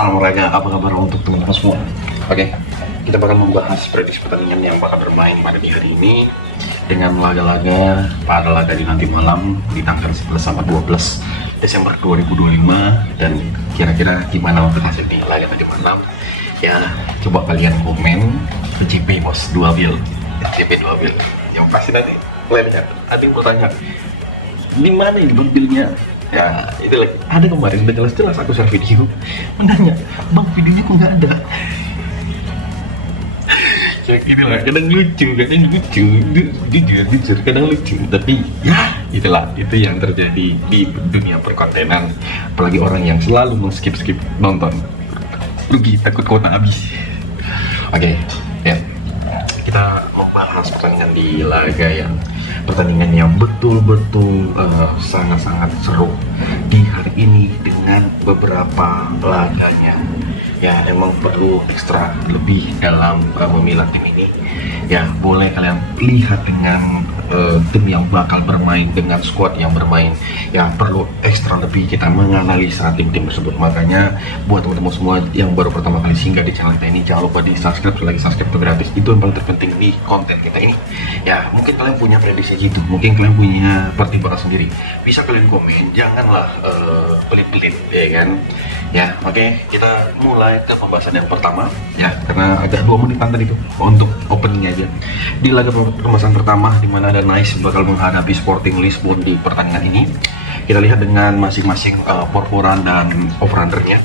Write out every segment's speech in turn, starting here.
Salam olahraga, apa kabar untuk teman-teman semua? Oke, kita bakal membahas prediksi pertandingan yang bakal bermain pada di hari ini dengan laga-laga pada laga di nanti malam di tanggal 11 sampai 12 Desember 2025. Dan kira-kira gimana untuk hasil di laga nanti malam? Ya, coba kalian komen ke JP bos 2 bil, JP 2 bil. Yang pasti nanti kalian lihat, ada yang bertanya, di mana ini bang bilnya? Ya itu lagi, ada kemarin udah jelas-jelas aku share video menanya, bang videonya kok nggak ada. Ya gitu lah, kadang lucu jujur kadang lucu, tapi ya itulah, itu yang terjadi di dunia perkontenan, apalagi orang yang selalu skip nonton, rugi takut kuota habis. Oke, ya kita mau bahas pertandingan di laga pertandingan yang betul-betul sangat-sangat seru di hari ini dengan beberapa laganya. Ya emang perlu ekstra lebih dalam memilah tim ini. Ya boleh kalian lihat dengan tim yang bakal bermain, dengan squad yang bermain, yang perlu ekstra lebih kita menganalisa tim-tim tersebut. Makanya buat teman-teman semua yang baru pertama kali singgah di channel kita ini, jangan lupa di subscribe, lagi subscribe itu gratis, itu yang paling terpenting di konten kita ini. Ya mungkin kalian punya prediksi gitu, mungkin kalian punya pertimbangan sendiri, bisa kalian komen, janganlah pelit-pelit ya kan. Ya oke, kita mulai ke pembahasan yang pertama ya, karena agak 2 menitan tadi tuh untuk openingnya aja. Di laga pembahasan pertama di mana ada Nice bakal menghadapi Sporting Lisbon di pertandingan ini, kita lihat dengan masing-masing porporan dan over-undernya.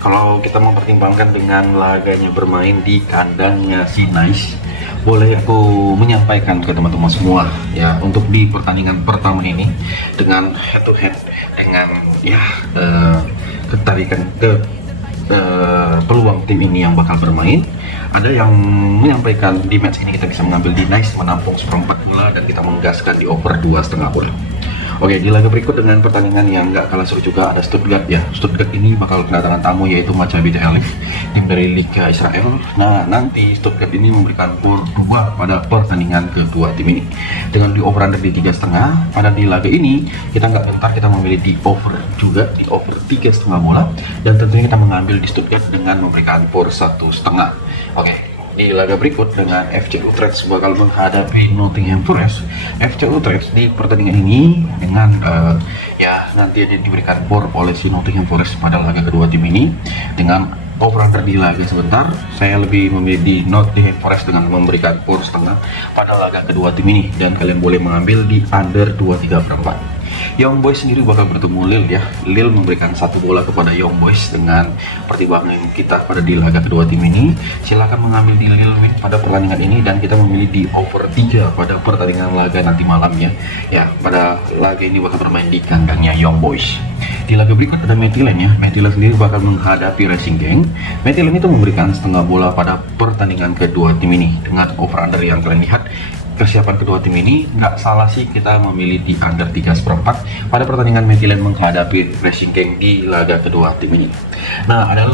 Kalau kita mempertimbangkan dengan laganya bermain di kandangnya si Nice, boleh aku menyampaikan ke teman-teman semua ya, untuk di pertandingan pertama ini dengan head to head, dengan ya ketarikan ke peluang tim ini yang bakal bermain, ada yang menyampaikan di match ini kita bisa mengambil di Nice menampung seperempat bola dan kita menggaskan di over 2,5 bola. Oke, di laga berikut dengan pertandingan yang nggak kalah seru juga ada Stuttgart ya. Stuttgart ini bakal kedatangan tamu yaitu Maccabi Tel Aviv, tim dari Liga Israel. Nah, nanti Stuttgart ini memberikan skor 2 pada pertandingan kedua tim ini dengan di over under di 3,5. Pada di laga ini kita nggak gentar, kita memilih di over juga, di over 3,5 bola, dan tentunya kita mengambil di Stuttgart dengan memberikan skor 1,5. Oke, di laga berikut dengan FC Utrecht bakal menghadapi Nottingham Forest. FC Utrecht di pertandingan ini dengan ya nanti ada diberikan bor oleh si Nottingham Forest pada laga kedua tim ini dengan over di laga sebentar. Saya lebih memilih di Nottingham Forest dengan memberikan bor setengah pada laga kedua tim ini, dan kalian boleh mengambil di under 2,3/4. Young Boys sendiri bakal bertemu Lille ya. Lille memberikan 1 bola kepada Young Boys. Dengan pertimbangan kita pada di laga kedua tim ini, silakan mengambil di Lille win pada pertandingan ini, dan kita memilih di over 3 pada pertandingan laga nanti malamnya. Ya, pada laga ini bakal bermain di kandangnya Young Boys. Di laga berikut ada Midtjylland ya. Midtjylland sendiri bakal menghadapi Racing Genk. Midtjylland itu memberikan setengah bola pada pertandingan kedua tim ini dengan over under yang kalian lihat. Kesiapan kedua tim ini nggak salah sih kita memilih di under 3,4 pada pertandingan Midtjylland menghadapi Racing Genk di laga kedua tim ini. Nah, ada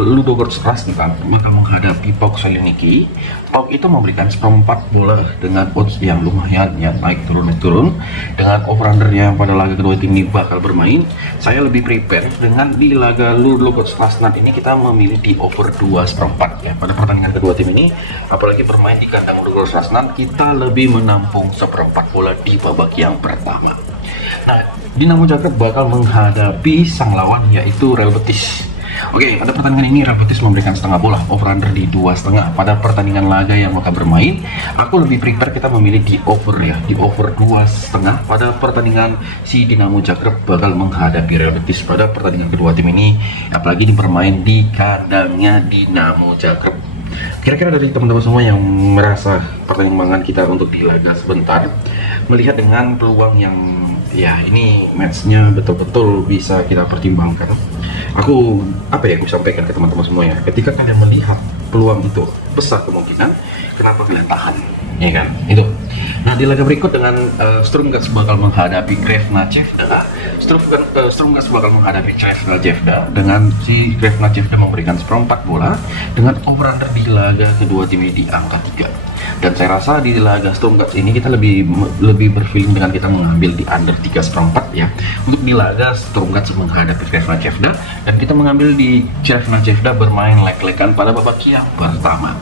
Ludogorets Krasnodar bakal menghadapi PAOK Saloniki. PAOK itu memberikan seperempat bola dengan odds yang lumayan ya, naik turun dengan over undernya pada laga kedua tim ini bakal bermain. Saya lebih prepare dengan di laga Ludogorets Krasnodar ini kita memilih di over 2,4 ya pada pertandingan kedua tim ini, apalagi bermain di kandang Ludogorets Krasnodar, kita lebih menampung seperempat bola di babak yang pertama. Nah, Dinamo Zagreb bakal menghadapi sang lawan yaitu Real Betis. Oke, pada pertandingan ini Real Betis memberikan setengah bola, over under di 2,5 pada pertandingan laga yang akan bermain. Aku lebih prepare kita memilih di over ya, di over 2,5 pada pertandingan si Dinamo Zagreb bakal menghadapi Real Betis pada pertandingan kedua tim ini, apalagi bermain di kandangnya Dinamo Zagreb. Kira-kira dari teman-teman semua yang merasa pertimbangan kita untuk di laga sebentar, melihat dengan peluang yang ya ini matchnya betul-betul bisa kita pertimbangkan, aku yang sampaikan ke teman-teman semua ya, ketika kalian melihat peluang itu besar kemungkinan, kenapa kalian tahan ya kan itu. Nah, di laga berikut dengan Strumgats bakal menghadapi Crevena Cevda. Strumgats bakal menghadapi Crevena Cevda dengan si Crevena Cevda memberikan seperempat bola dengan over-under di laga kedua tim ini di angka 3. Dan saya rasa di laga Strumgats ini kita lebih berfeeling dengan kita mengambil di under 3/4 ya. Untuk di laga Strumgats menghadapi Crevena Cevda, dan kita mengambil di Crevena Cevda bermain leg-legan pada babak yang pertama.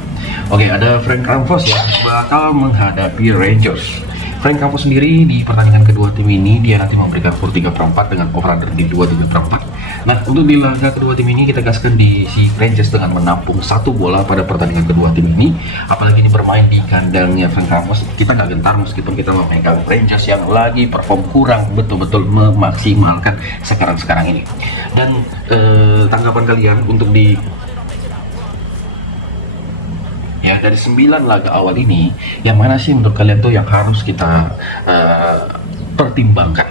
Oke, ada Frank Ramphos ya bakal menghadapi Rangers. Frank Ramphos sendiri di pertandingan kedua tim ini dia nanti memberikan skor 3/4 dengan over-under di 2/3. Nah, untuk di laga kedua tim ini kita gaskan di si Rangers dengan menampung 1 bola pada pertandingan kedua tim ini. Apalagi ini bermain di kandangnya Frank Ramphos, kita nggak gentar meskipun kita memegang Rangers yang lagi perform kurang betul-betul memaksimalkan sekarang ini. Dan tanggapan kalian untuk di ya dari 9 laga awal ini, yang mana sih menurut kalian tuh yang harus kita pertimbangkan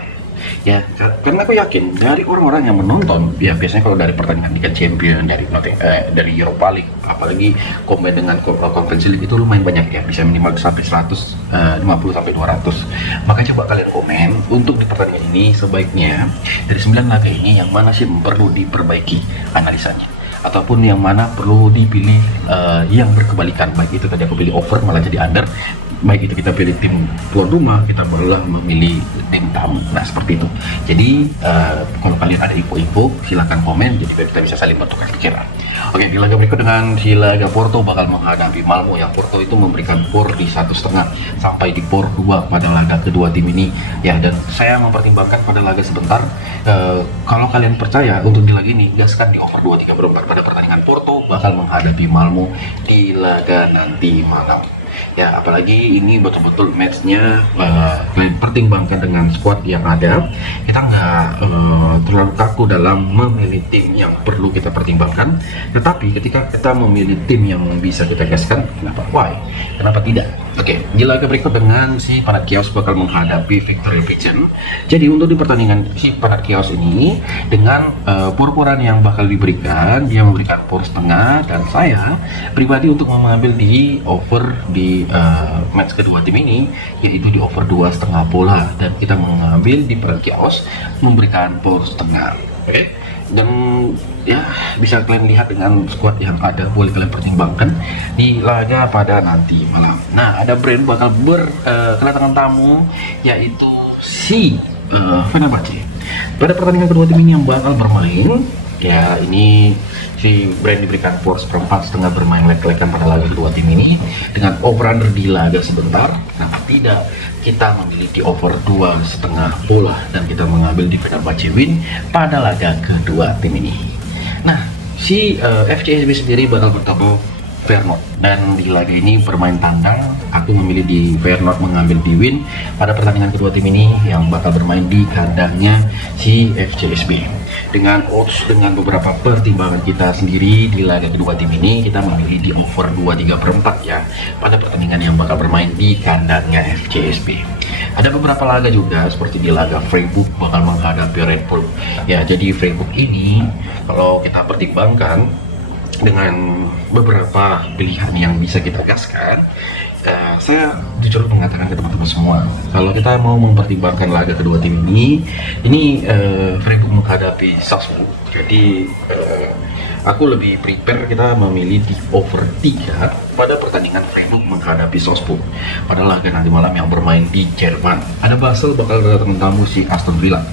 ya? Karena aku yakin dari orang-orang yang menonton ya, biasanya kalau dari pertandingan Liga Champions, dari Europa League, apalagi combine dengan Conference League itu lumayan banyak ya, bisa minimal sampai 150 sampai 200. Maka coba kalian komen untuk di pertandingan ini sebaiknya dari 9 laga ini yang mana sih perlu diperbaiki analisanya, ataupun yang mana perlu dipilih yang berkebalikan, baik itu tadi aku pilih over malah jadi under, baik itu kita pilih tim tuan rumah kita malah memilih tim tamu. Nah seperti itu. Jadi kalau kalian ada info-info silahkan komen, jadi kita bisa saling bertukar pikiran. Oke, di laga berikut dengan si laga Porto bakal menghadapi Malmo, yang Porto itu memberikan POR di 1,5 sampai di POR 2 pada laga kedua tim ini ya. Dan saya mempertimbangkan pada laga sebentar, kalau kalian percaya untuk di laga ini gaskan di over 2/3 pada pertandingan Porto bakal menghadapi Malmo di laga nanti malam ya. Apalagi ini betul-betul matchnya kalian pertimbangkan dengan squad yang ada. Kita nggak terlalu kaku dalam memilih tim yang perlu kita pertimbangkan, tetapi ketika kita memilih tim yang bisa kita gaskan, kenapa tidak? Oke, di laga berikut dengan si Panathinaikos bakal menghadapi Victoria Pilsen. Jadi untuk di pertandingan si Panathinaikos ini dengan pur-puran yang bakal diberikan, dia memberikan POR setengah, dan saya pribadi untuk mengambil di over di match kedua tim ini yaitu di over 2,5 bola, dan kita mengambil di Panathinaikos memberikan POR setengah. Oke. Dan ya bisa kalian lihat dengan squad yang ada, boleh kalian pertimbangkan di laga pada nanti malam. Nah, ada brand bakal kedatangan tamu yaitu si Fenerbahce. Pada pertandingan kedua tim ini yang bakal bermain ya, ini si brand diberikan POR 1/4 bermain leg-legan pada laga kedua tim ini dengan over-under di laga sebentar. Kenapa tidak kita memilih di over 2,5 bola dan kita mengambil di Fenerbahce win pada laga kedua tim ini. Nah, si FCSB sendiri bakal bertemu Feyenoord, dan di laga ini bermain tandang aku memilih di Feyenoord mengambil di win pada pertandingan kedua tim ini yang bakal bermain di kandangnya si FCSB. Dengan odds, dengan beberapa pertimbangan kita sendiri di laga kedua tim ini, kita memilih di over 2/3 ya pada pertandingan yang bakal bermain di kandangnya FCSB. Ada beberapa laga juga seperti di laga Freiburg bakal menghadapi Red Bull ya. Jadi Freiburg ini kalau kita pertimbangkan dengan beberapa pilihan yang bisa kita gaskan, saya jujur mengatakan ke teman-teman semua, kalau kita mau mempertimbangkan laga kedua tim ini Freiburg menghadapi Salzburg, jadi aku lebih prepare kita memilih di over 3 pada pertandingan Freiburg menghadapi Salzburg pada laga nanti malam yang bermain di Jerman. Ada Basel bakal kedatangan tamu si Aston Villa.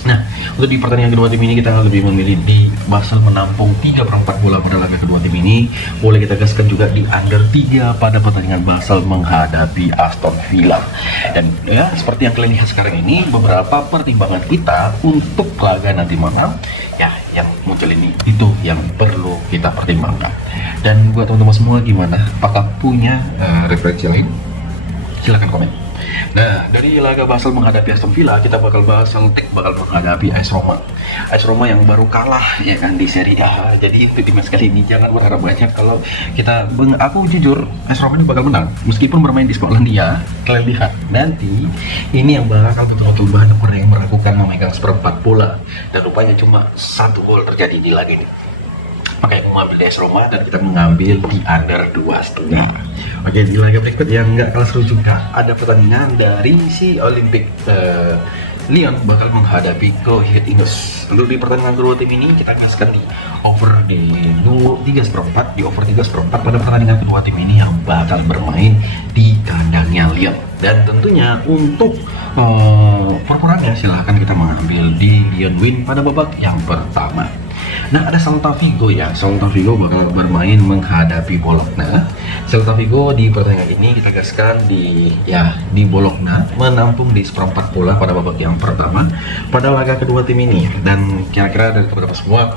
Nah, untuk di pertandingan kedua tim ini kita lebih memilih di Basel menampung 3/4 bola pada laga kedua tim ini. Boleh kita gaskan juga di under 3 pada pertandingan Basel menghadapi Aston Villa. Dan ya, seperti yang kalian lihat sekarang ini, beberapa pertimbangan kita untuk laga nanti malam ya yang muncul ini, itu yang perlu kita pertimbangkan. Dan buat teman-teman semua gimana? Apakah punya referensi lain? Silahkan komen. Nah, dari laga Basel menghadapi Aston Villa, kita bakal bahas bakal menghadapi AS Roma. AS Roma yang baru kalah ya kan di Serie A. Jadi untuk di match kali ini jangan berharap banyak. Kalau aku jujur, AS Roma ini bakal menang meskipun bermain di Skotlandia. Kalian lihat nanti ini yang bakal betul-betul banyak orang yang meragukan memegang seperempat bola, dan rupanya cuma 1 gol terjadi di laga ini. Makanya aku mengambil di AS Roma dan kita mengambil di under 2,5. Oke, di laga berikut yang nggak kalah seru juga ada pertandingan dari si Olympic Lyon bakal menghadapi Go Ahead Eagles. Lalu di pertandingan kedua tim ini kita gaskan di over di 3/4 di over 3/4 pada pertandingan kedua tim ini yang bakal bermain di kandangnya Lyon. Dan tentunya untuk performanya silahkan kita mengambil di Lyon win pada babak yang pertama. Nah, ada Celta Vigo ya. Celta Vigo bakal bermain menghadapi Bologna. Celta Vigo di pertandingan ini kita gaskan di Bologna menampung di seperempat bola pada babak yang pertama pada laga kedua tim ini. Dan kira-kira dari beberapa semua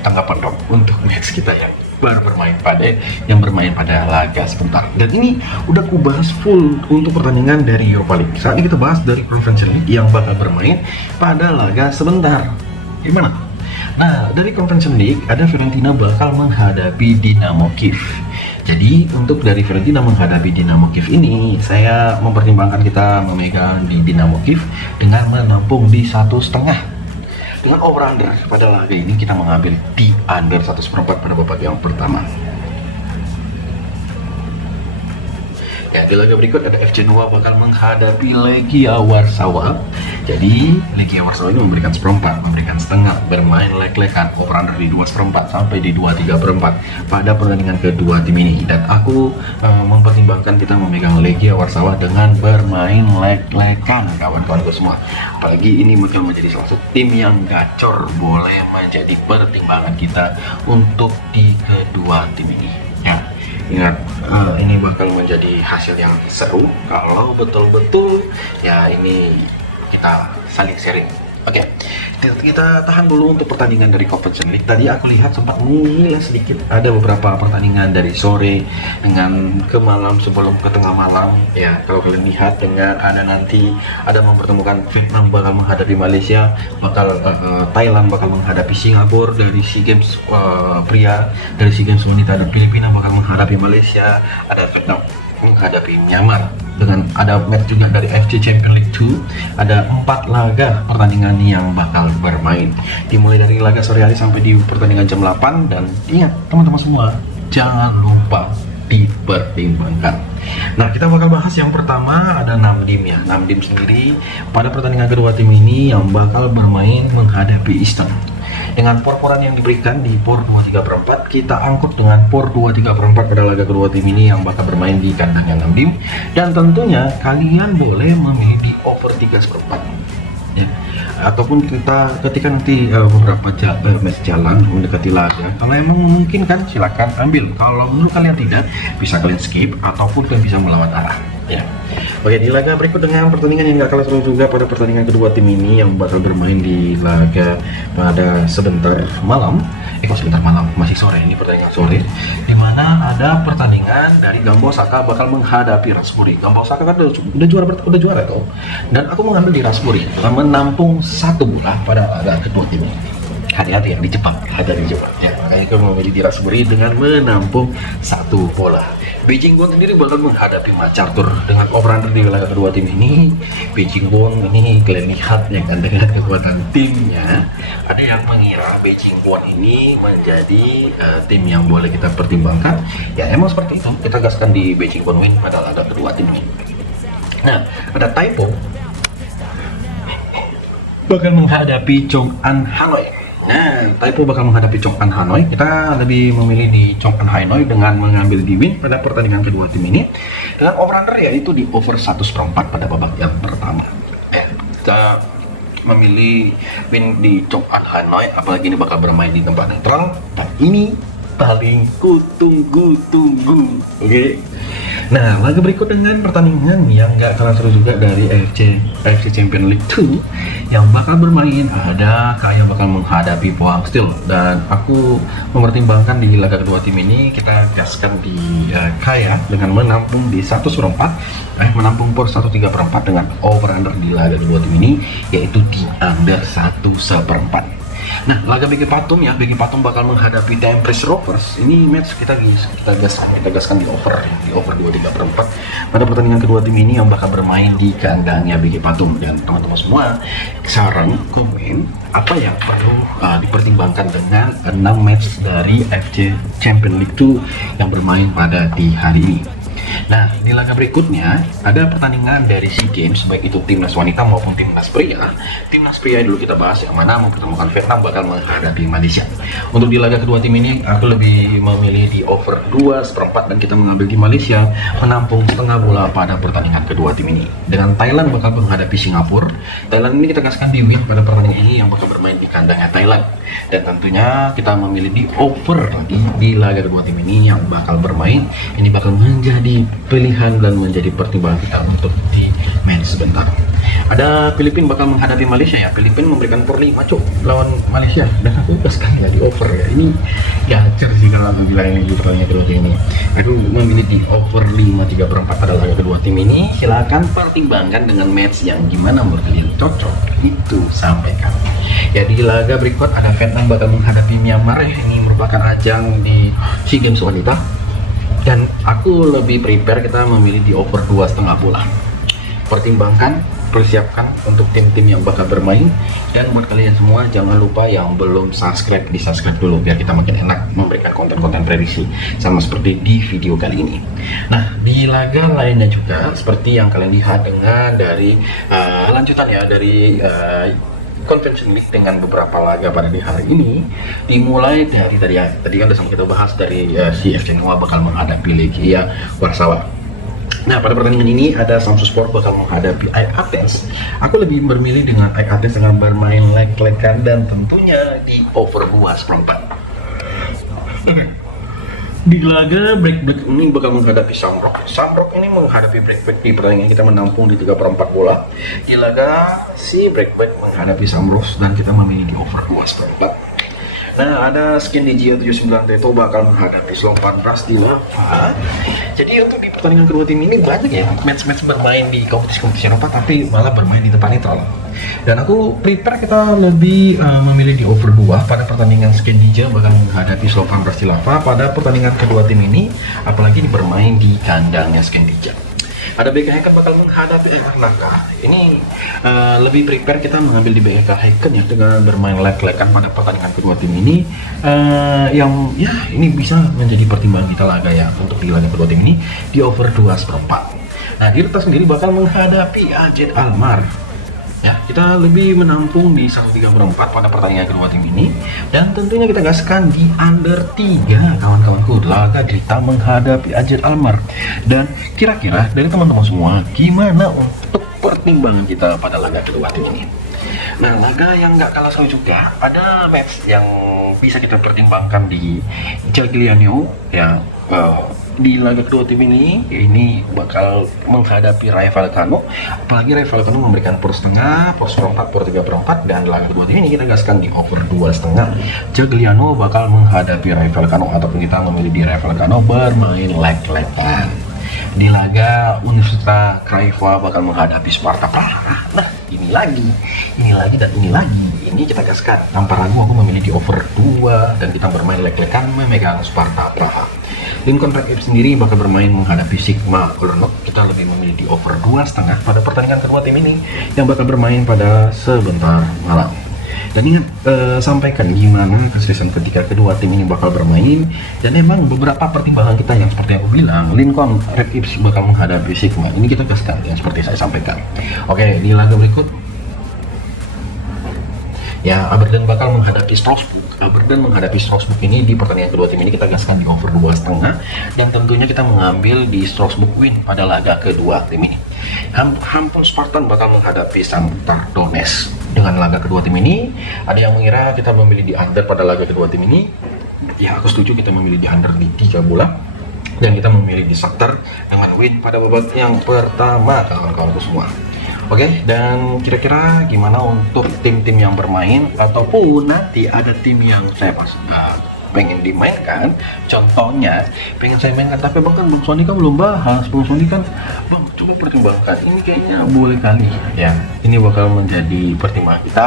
tanggapan dong untuk match kita yang baru bermain pada laga sebentar. Dan ini udah ku bahas full untuk pertandingan dari Europa League. Saat ini kita bahas dari Conference League yang bakal bermain pada laga sebentar. Gimana? Nah, dari Conference League ada Fiorentina bakal menghadapi Dinamo Kiev. Jadi untuk dari Fiorentina menghadapi Dinamo Kiev ini, saya mempertimbangkan kita memegang di Dinamo Kiev dengan menampung di 1,5. Dengan over-under pada laga ini kita mengambil di under 1/4 pada babak yang pertama. Ya, di laga berikut ada FC Genoa bakal menghadapi Legia Warsawa. Jadi Legia Warsawa ini memberikan 1/4, memberikan setengah, bermain leg-legan over-under di 2/4 sampai di 2/3/4 pada pertandingan kedua tim ini. Dan aku mempertimbangkan kita memegang Legia Warsawa dengan bermain leg-legan, kawan-kawanku semua. Apalagi ini bakal menjadi salah satu tim yang gacor, boleh menjadi pertimbangan kita untuk di kedua tim ini. Ya. Ingat, ini bakal menjadi hasil yang seru kalau betul-betul ya ini kita saling sharing. Oke, kita tahan dulu untuk pertandingan dari Conference League. Tadi aku lihat sempat mengilas sedikit ada beberapa pertandingan dari sore dengan ke malam sebelum ke tengah malam. Ya, kalau kalian lihat dengan ada nanti ada mempertemukan Vietnam bakal menghadapi Malaysia, Thailand bakal menghadapi Singapura, dari SEA Games pria, dari SEA Games wanita dan Filipina bakal menghadapi Malaysia, ada Vietnam menghadapi Myanmar, dengan ada match juga dari AFC Champions League 2. Ada 4 laga pertandingan yang bakal bermain, dimulai dari laga sore hari sampai di pertandingan jam 8. Dan ingat teman-teman semua, jangan lupa dipertimbangkan. Nah, kita bakal bahas yang pertama ada Namdim ya. Namdim sendiri pada pertandingan kedua tim ini yang bakal bermain menghadapi Eastern. Dengan por-poran yang diberikan di por 2/3/4, kita angkut dengan por 2/3/4 pada laga kedua tim ini yang bakal bermain di kandangnya Namdim. Dan tentunya kalian boleh memilih di over 3/4 ya. Ataupun ketika nanti beberapa match jalan mendekati laga, kalau emang memungkinkan silakan ambil. Kalau menurut kalian tidak, bisa kalian skip ataupun kalian bisa melawan arah ya. Oke, di laga berikut dengan pertandingan yang gak kalah seru juga pada pertandingan kedua tim ini yang bakal bermain di laga pada sebentar malam. Masih sore, ini pertandingan sore, dimana ada pertandingan dari Gamba Osaka bakal menghadapi Raspberry. Gamba Osaka kan udah juara tuh, dan aku mengambil di Raspberry menampung 1 bola pada laga kedua tim ini. Hati-hati yang di Jepang, ya. Makanya aku memilih di Raspberry dengan menampung 1 bola. Beijing Guoan sendiri bakal menghadapi MacArthur dengan over-under di laga kedua tim ini. Beijing Guoan ini kalian lihat ya kan, dengan kekuatan timnya, ada yang mengira Beijing Guoan ini menjadi tim yang boleh kita pertimbangkan. Ya emang seperti itu, kita gaskan di Beijing Guoan win pada laga kedua tim ini. Nah, ada Taipo bakal menghadapi Chong'an Hanoi. Nah, Taipo bakal menghadapi Chong'an Hanoi. Kita lebih memilih di Chong'an Hanoi dengan mengambil di win pada pertandingan kedua tim ini dengan over-under yaitu di over 1/4 pada babak yang pertama. Kita memilih win di Chong'an Hanoi, apalagi ini bakal bermain di tempat netral, dan ini paling kutunggu-tunggu. Oke. Nah, laga berikut dengan pertandingan yang gak kalah seru juga dari AFC Champions League 2 yang bakal bermain ada Kaya bakal menghadapi Pohang Steel. Dan aku mempertimbangkan di laga kedua tim ini kita gaskan di Kaya dengan menampung di 1/4, menampung por 1/3/4 dengan over under di laga kedua tim ini yaitu di under 1/4. Nah, laga BG Patum ya, BG Patum bakal menghadapi Tempest Rovers. Ini match kita gaskan di over 23/4 pada pertandingan kedua tim ini yang bakal bermain di kandangnya BG Patum. Dan teman-teman semua, saran komen apa yang perlu dipertimbangkan dengan 6 match dari FC Champions League 2 yang bermain pada di hari ini. Nah, di laga berikutnya ada pertandingan dari SEA Games, baik itu timnas wanita maupun timnas pria. Timnas pria dulu kita bahas, yang mana mempertemukan Vietnam bakal menghadapi Malaysia. Untuk di laga kedua tim ini, aku lebih memilih di over 2/4 dan kita mengambil di Malaysia menampung setengah bola pada pertandingan kedua tim ini. Dengan Thailand bakal menghadapi Singapura. Thailand ini kita kasihkan di win pada pertandingan ini yang bakal bermain di kandangnya Thailand. Dan tentunya kita memilih di over lagi di laga kedua tim ini yang bakal bermain. Ini bakal menjadi pilihan dan menjadi pertimbangan kita untuk di main sebentar. Ada Filipina bakal menghadapi Malaysia ya. Filipina memberikan per 5 cuk lawan Malaysia, dan aku kasihkan ya di over ya. Ini gacor sih kalau aku bilang ini di pertandingan kedua tim ini. Aku memilih di over 5/3/4 pada laga kedua tim ini. Silakan pertimbangkan dengan match yang gimana menurut kalian cocok, itu sampaikan. Ya, di laga berikut ada Vietnam bakal menghadapi Myanmar ya. Ini merupakan ajang di SEA Games wanita. Dan aku lebih prepare kita memilih di over 2,5 bola. Pertimbangkan, persiapkan untuk tim-tim yang bakal bermain. Dan buat kalian semua, jangan lupa yang belum subscribe, di subscribe dulu biar kita makin enak memberikan konten-konten prediksi sama seperti di video kali ini. Nah, di laga lainnya juga seperti yang kalian lihat dengan dari lanjutan ya dari Convention League dengan beberapa laga pada di hari ini, dimulai dari tadi kan udah sama kita bahas dari si FC Noah bakal menghadapi Legia Warsawa. Nah, pada pertandingan ini ada Samsu Sport bakal menghadapi AEK Athens. Aku lebih bermilih dengan AEK Athens dengan bermain leg-legan dan tentunya di over 2/4. Di laga break ini bakal menghadapi Shamrock. Shamrock ini menghadapi break di pertandingan kita menampung di 3/4 bola. Di laga si break menghadapi Shamrock dan kita memilih di over 2/4. Nah, ada skin di Gio79 Teto bakal menghadapi Slovan Bratislava. Jadi untuk di pertandingan kedua tim ini banyak ya match-match bermain di kompetisi Eropa, tapi malah bermain di tempat netral. Dan aku prepare kita lebih memilih di over 2 pada pertandingan Skandija bakal menghadapi Slovan Bratislava pada pertandingan kedua tim ini, apalagi bermain di kandangnya Skandija. Ada BK Häcken bakal menghadapi Larnaca. Ini lebih prepare kita mengambil di BK Häcken ya dengan bermain leg-legan pada pertandingan kedua tim ini, yang ya ini bisa menjadi pertimbangan kita laga ya untuk di laga kedua tim ini di over 2/4. Nah, Dirta sendiri bakal menghadapi AZ Alkmaar. Ya, kita lebih menampung di 1/3/4 pada pertandingan kedua tim ini, dan tentunya kita gaskan di under 3 kawan-kawanku. Laga kita menghadapi AZ Alkmaar. Dan kira-kira dari teman-teman semua gimana untuk pertimbangan kita pada laga kedua tim ini? Nah, laga yang nggak kalah seru juga ada match yang bisa kita pertimbangkan di Giuliano ya. Di laga kedua tim ini bakal menghadapi Rayo Vallecano, apalagi Rayo Vallecano memberikan per 1/2, per 3/4, dan laga kedua tim ini kita gaskan di over 2,5. Giuliano bakal menghadapi Rayo Vallecano, ataupun kita memilih di Rayo Vallecano bermain leg-legan. Di laga Universitas Craiova bakal menghadapi Sparta Praha. Nah, ini lagi, dan ini lagi. Ini kita gaskan tanpa ragu, aku memilih di over 2 dan kita bermain leg-legan memegang Sparta Praha. Lincoln Red Caps sendiri bakal bermain menghadapi Sigma Olomouc. Kita lebih memilih di over 2,5 pada pertandingan kedua tim ini yang bakal bermain pada sebentar malam. Dan ingat, sampaikan gimana keseriusan ketika kedua tim ini bakal bermain. Dan memang beberapa pertimbangan kita yang seperti aku bilang, Lincoln Red Caps bakal menghadapi Sigma. Ini kita gaskan yang seperti saya sampaikan. Oke, di laga berikut ya, Aberdeen bakal menghadapi Strasbourg. Aberdeen menghadapi Strasbourg ini di pertandingan kedua tim ini kita gaskan di over 2,5, dan tentunya kita mengambil di Strasbourg win pada laga kedua tim ini. Hampton Spartan bakal menghadapi Shakhtar Donetsk. Dengan laga kedua tim ini, ada yang mengira kita memilih di under pada laga kedua tim ini. Ya, aku setuju kita memilih di under di 3 bola, dan kita memilih di Shakhtar dengan win pada babak yang pertama, kawan-kawanku semua. Oke, dan kira-kira gimana untuk tim-tim yang bermain, ataupun nanti ada tim yang saya pengen dimainkan, contohnya pengen saya mainkan tapi bang kan Bang Sony kan belum bahas. Bang Sony kan, bang coba pertimbangkan ini kayaknya boleh kali ya, ini bakal menjadi pertimbangan kita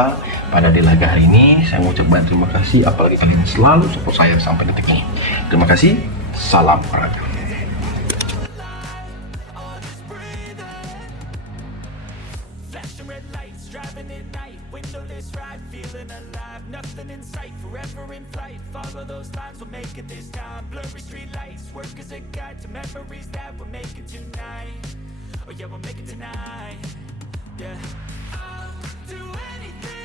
pada di laga hari ini. Saya mengucapkan terima kasih, apalagi kalian selalu support saya sampai detik ini. Terima kasih, salam olahraga. Flashing red lights, driving at night, windowless ride, feeling alive, nothing in sight, forever in flight, follow those lines, we'll make it this time, blurry street lights, work as a guide to memories that we're making tonight, oh yeah, we'll make it tonight, yeah. I'll do anything